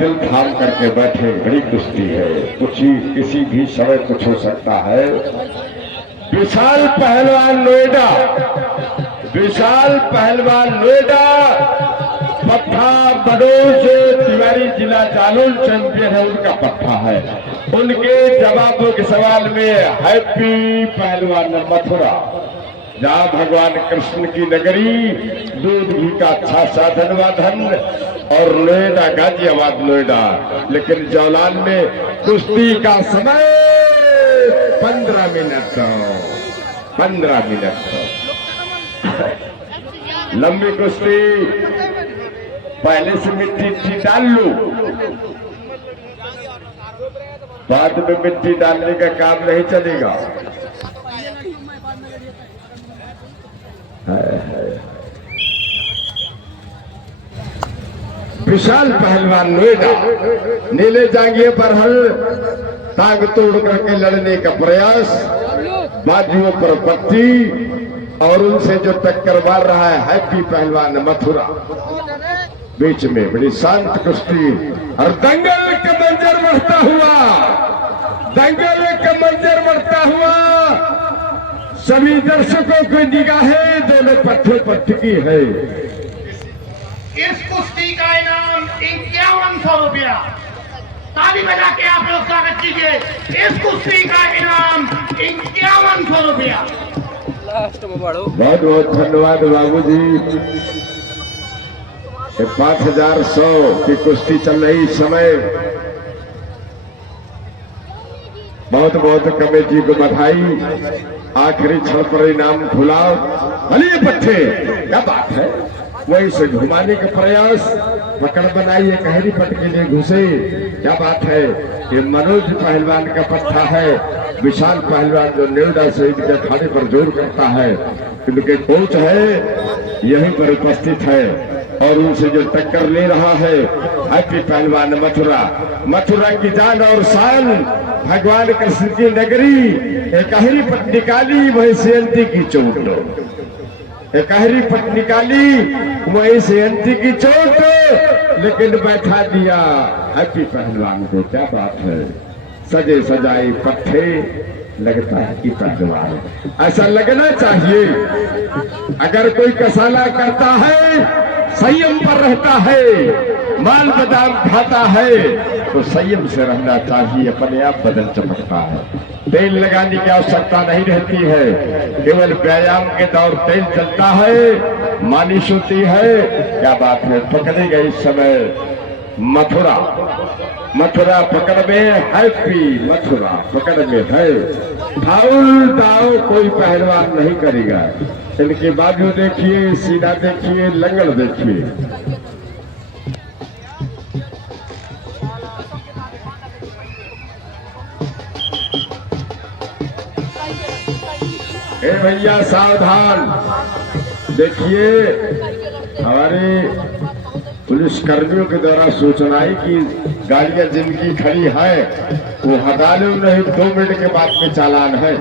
दिल थाम करके बैठे, बड़ी कुश्ती है, कुछ किसी भी समय कुछ हो सकता है। विशाल पहलवान नोएडा, विशाल पहलवान नोएडा, पट्टा बडोल से तिवारी जिला जालौन चैंपियन है, उनका पट्टा है। उनके जवाबों के सवाल में हैप्पी पहलवान मथुरा, जहाँ भगवान कृष्ण की नगरी, दूध घी का अच्छा साधन वाधन, और नोएडा गाजियाबाद नोएडा। लेकिन जौलान में कुश्ती का समय 15 मिनट, 15 मिनट। लंबी कुश्ती, पहले से मिट्टी डाल लो, बाद में मिट्टी डालने का काम नहीं चलेगा। विशाल पहलवान नोएडा, नीले जांघिए पर हल, टांग तोड़ करके लड़ने का प्रयास, बाजुओं पर पट्टी, और उनसे जो टक्कर मार रहा है हैप्पी पहलवान मथुरा। बीच में बड़ी शांत कुश्ती और दंगल का मंजर बढ़ता हुआ, दंगल का मंजर बढ़ता हुआ। सभी दर्शकों की निगाहें दोनों पट्टों पर टिकी है। इस कुश्ती का इनाम 5100 रुपया। ताली बजा के आप लोग स्वागत कीजिए। इस कुश्ती का इनाम 5100 रुपया। बहुत बहुत धन्यवाद बाबू जी। 5100 की कुश्ती चल रही इस समय। बहुत बहुत कमेटी को बधाई। आखिरी क्षण पर इनाम खुला। भले पट्टे, क्या बात है, वही से घुमाने का प्रयास, पकड़ बनाई, कहरी पट के लिए घुसे, क्या बात है। ये मनोज पहलवान का पट्टा है। विशाल पहलवान जो नोएडा से इनके अखाड़े पर जोर करता है, इनके कोच है, यहीं पर उपस्थित है, और उनसे जो टक्कर ले रहा है हैप्पी पहलवान मथुरा। मथुरा की जान और शान, भगवान कृष्ण की नगरी। एक कहरी पट निकाली, वही सेंती की चोट, कहरी पट निकाली, वही सेंती की चोट, लेकिन बैठा दिया हैप्पी पहलवान को। क्या बात है, सजे सजाए पट्टे, लगता है कि पहलवान, ऐसा लगना चाहिए। अगर कोई कसाला करता है, संयम पर रहता है, माल बादाम खाता है, तो संयम से रहना चाहिए, अपने आप बदन चमकता है। तेल लगाने की आवश्यकता नहीं रहती है, केवल व्यायाम के दौर तेल चलता है, मालिश होती है। क्या बात है, पकड़ेगा इस समय मथुरा। मथुरा पकड़ में, हैप्पी मथुरा पकड़ में है। फाउल दाव कोई पहलवान नहीं करेगा। इनके बाजू देखिए, सीना देखिए, लंगड़ देखिए। ए भैया सावधान, देखिए हमारे पुलिस कर्मियों के द्वारा सूचना आई कि गाड़ियां जिनकी खड़ी है वो हटा लो, नहीं 2 मिनट के बाद में चालान है।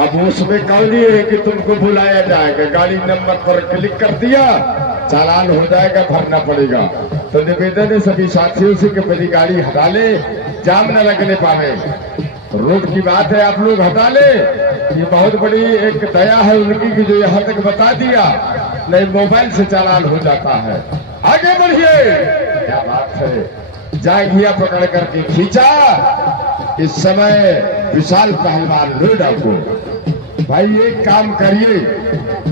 अब उसमें कौन है कि तुमको बुलाया जाएगा, गाड़ी नंबर पर क्लिक कर दिया, चालान हो जाएगा, भरना पड़ेगा। तो निवेदन है सभी साथियों से कि मेरी गाड़ी हटा ले, जाम न लगने पावे। रोड की बात है, आप लोग हटा ले। ये बहुत बड़ी एक दया है उनकी कि जो यहाँ तक बता दिया, नहीं मोबाइल से चालान हो जाता है। आगे बढ़िए, क्या बात है। जांघिया पकड़ करके खींचा इस समय विशाल पहलवान नोएडा को। भाई एक काम करिए,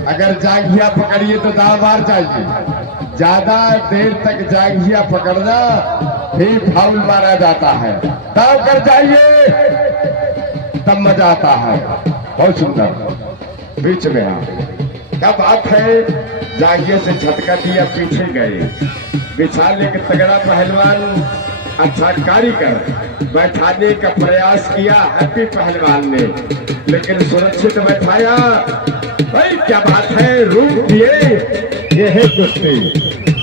अगर जांघिया पकड़िए तो दाव मार जाइए, ज्यादा देर तक जांघिया पकड़ना फिर फाउल मारा जाता है। दाव कर जाइए, तब मजा आता है। बहुत सुंदर, बीच में क्या बात है, जांघिया से झटका दिया, पीछे गए। विशाल एक तगड़ा पहलवान, अच्छा कारीगर, बैठाने का प्रयास किया हैप्पी पहलवान ने, लेकिन सुरक्षित बैठाया। भाई क्या बात है, रूप दिए। ये है कुश्ती,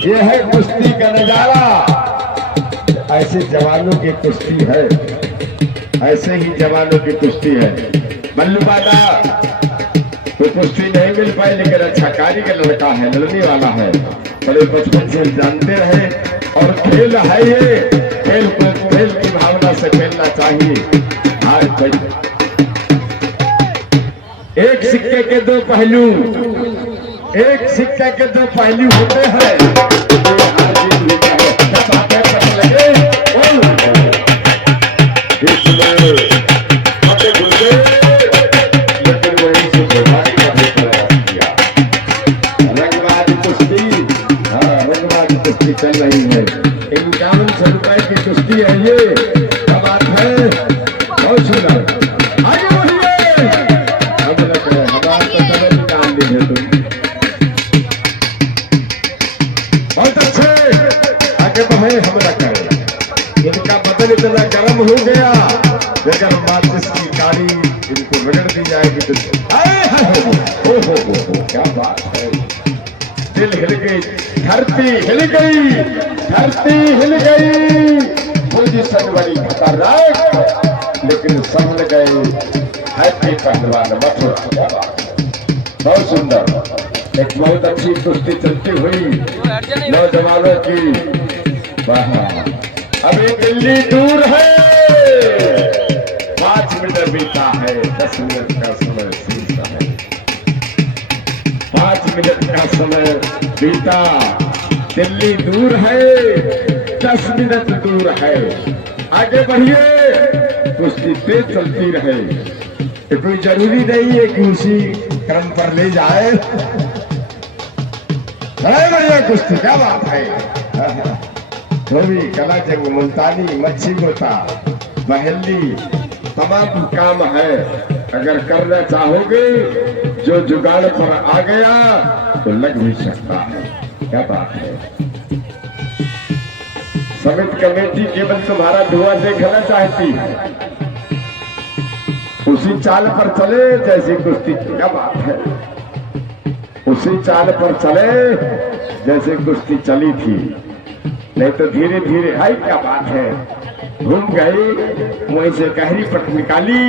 ये है कुश्ती का नजारा। ऐसे जवानों की कुश्ती है, ऐसे ही जवानों की कुश्ती है। बल्लू बाला तो कुश्ती नहीं मिल पाई, लेकिन अच्छा कारीगर लड़का है, लड़ने वाला है, बड़े बचपन से जानते रहे। और खेल है ये, खेल को खेल की भावना से खेलना चाहिए। हार भाई, एक सिक्के के दो पहलू, एक सिक्के के दो पहलू होते हैं। ये हार जीत भी चाहे जब आगे पता लगे लेकिन वही से बीमारी का भी प्रयास किया। रंगबाज कुश्ती, हाँ रंगबाज कुश्ती चल रही है। 51 रुपए की कुश्ती है ये, क्या बात है, बहुत सुंदर। आगे बढ़िए, अब लग रहे हमारा तो कदम निकाल लीजिए तुम, बहुत अच्छे, आगे बढ़े। हम रखें इनका बदन इतना गर्म हो गया, अगर माचिस की गाड़ी इनको रगड़ दी जाएगी तो हो क्या बात है। दिल हिल गई, धरती हिल गई, धरती हिल गई। पोजीशन बड़ी खतरनाक, लेकिन संभल गए हैप्पी पहलवान मथुरा। क्या बात है, बहुत सुंदर। एक बहुत अच्छी कुश्ती चलती हुई नौजवानों की। वाह, अभी दिल्ली दूर है, 5 मिनट बीता है, 10 मिनट का समय शेष है। 5 मिनट का समय बीता, दिल्ली दूर है, 10 मिनट दूर है। आगे बढ़िए, कुश्ती तेज चलती रहे, तो कोई जरूरी नहीं है कि उसी क्रम पर ले जाए। बढ़िया कुश्ती, क्या बात है। धोबी, कला जंग, मुल्तानी, मच्छी गोता, महल्ली, तमाम काम है। अगर करना चाहोगे, जो जुगाड़ पर आ गया तो लग भी सकता है। क्या बात है। समिति कमेटी केवल तुम्हारा धुआं देखना चाहती है, उसी चाल पर चले जैसी कुश्ती। क्या बात है, उसी चाल पर चले जैसे कुश्ती चली थी, नहीं तो धीरे धीरे। हाय क्या बात है, घूम गए, वहीं से गहरी पट निकाली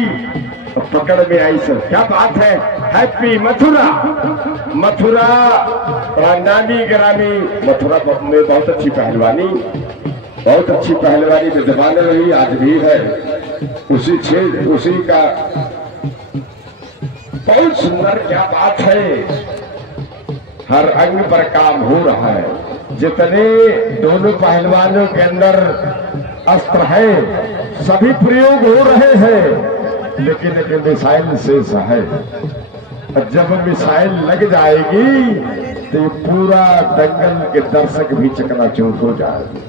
और पकड़ में आई सब। क्या बात है, हैप्पी मथुरा। मथुरा नामी ग्रामी मथुरा में बहुत अच्छी पहलवानी, बहुत अच्छी पहलवानी विद्यमान रही, आज भी है। उसी क्षेत्र, उसी का बहुत सुंदर। क्या बात है, हर अंग पर काम हो रहा है। जितने दोनों पहलवानों के अंदर अस्त्र है, सभी प्रयोग हो रहे हैं, लेकिन एक मिसाइल शेष है। जब मिसाइल लग जाएगी तो पूरा दंगल के दर्शक भी चकनाचूर हो जाएंगे,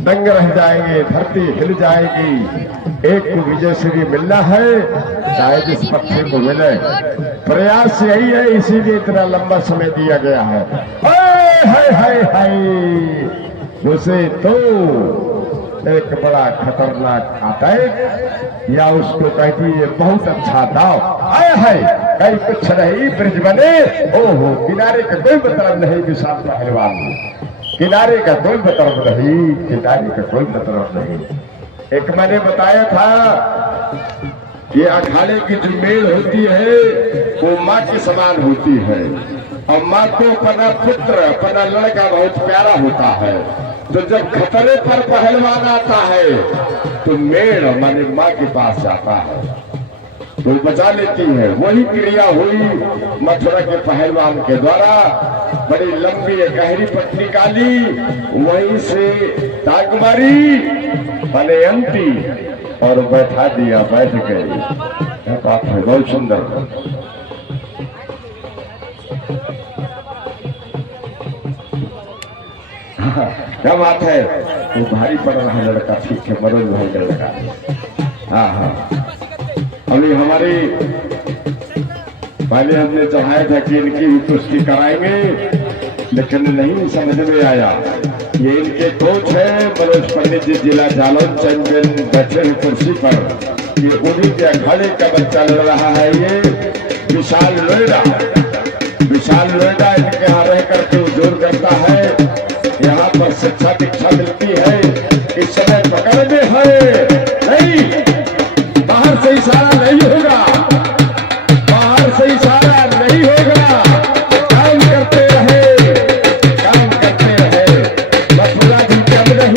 दंग रह जाएंगे, धरती हिल जाएगी। एक को विजय श्री मिलना है, शायद इस पत्थर को मिले। प्रयास यही है, इसीलिए इतना लंबा समय दिया गया है। हाय हाय हाय, उसे तो एक बड़ा खतरनाक अटैक, या उसको कहती है बहुत अच्छा दाव। आया है, कहीं कुछ नहीं ब्रिज बने। ओहो, किनारे का कोई मतलब नहीं, विशाल पहलवान, किनारे का कोई मतलब नहीं, किनारे का कोई मतलब नहीं। एक मैंने बताया था कि अखाड़े की जो मेल होती है वो माँ के समान होती है, और माँ को अपना पुत्र, अपना लड़का बहुत प्यारा होता है। तो जब खतरे पर पहलवान आता है तो मेड़ माने माँ के पास जाता है, तो बचा लेती है। वही क्रिया हुई मथुरा के पहलवान के द्वारा। बड़ी लंबी गहरी पट निकाली, वहीं से ताक मारी, माने अंती, और बैठा दिया, बैठ गए। क्या बात है, बहुत सुंदर। क्या बात है, वो भारी पड़ रहा है लड़का, ठीक है, मनोज भाई का लड़का। हाँ हाँ, अभी हमारी पहले हमने चाहा था कि इनकी भी कुश्ती कराएंगे, लेकिन नहीं समझ में आया। ये इनके कोच है मनोज पंडित जी, जिला जालौन चैंपियन, बैठे हैं कुर्सी पर। ये उन्हीं के अखाड़े का बच्चा लड़ रहा है, ये विशाल लोयडा। विशाल लोयडा इनके यहाँ रह करके जोर करता है, यहाँ पर शिक्षा दीक्षा मिलती है। इस समय पकड़ में है, नहीं बाहर से इशारा नहीं होगा, बाहर से इशारा नहीं होगा। काम करते रहे, काम करते रहे। मथुरा भी कम नहीं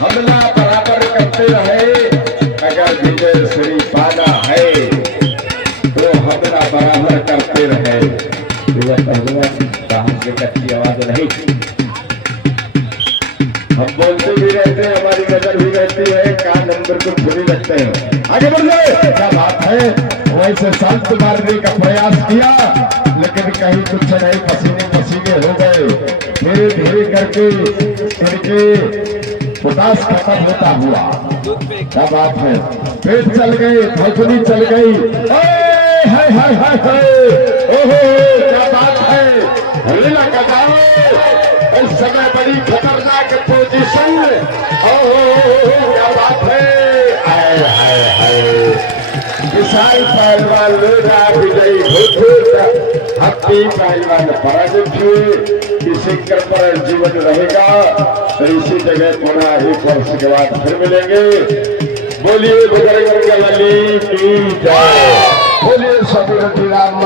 हमला बराबर करते रहे। अगर विजय श्री पाना है तो हमला बराबर करते रहे। कच्ची आवाज नहीं, हम बोलते भी रहते हैं, हमारी नजर भी रहती है, कान नंबर को खुली रखते हैं। आगे बढ़ गए, क्या बात है। वैसे शांत मारने का प्रयास किया लेकिन कहीं कुछ नहीं, पसीने पसीने हो गए। धीरे धीरे करके इनके पोटास खत्म होता हुआ, क्या बात है, पेट चल गए, धड़कनी चल गई। हाय हाय हाय हाय, ओहो क्या बात है। लीला का दाव इस समय बड़ी खतरनाक पोजीशन। ओहो क्या बात है। हाय हाय हाय, विशाल पहलवान लोधा विजयी घोषित, हत्ती पहलवान पराजित हुए। इसी क्रम पर जीवन रहेगा तो इसी जगह पुनः 1 वर्ष के बाद फिर मिलेंगे। बोलिए बजरंग बली की जय, बोलिए सभी राम।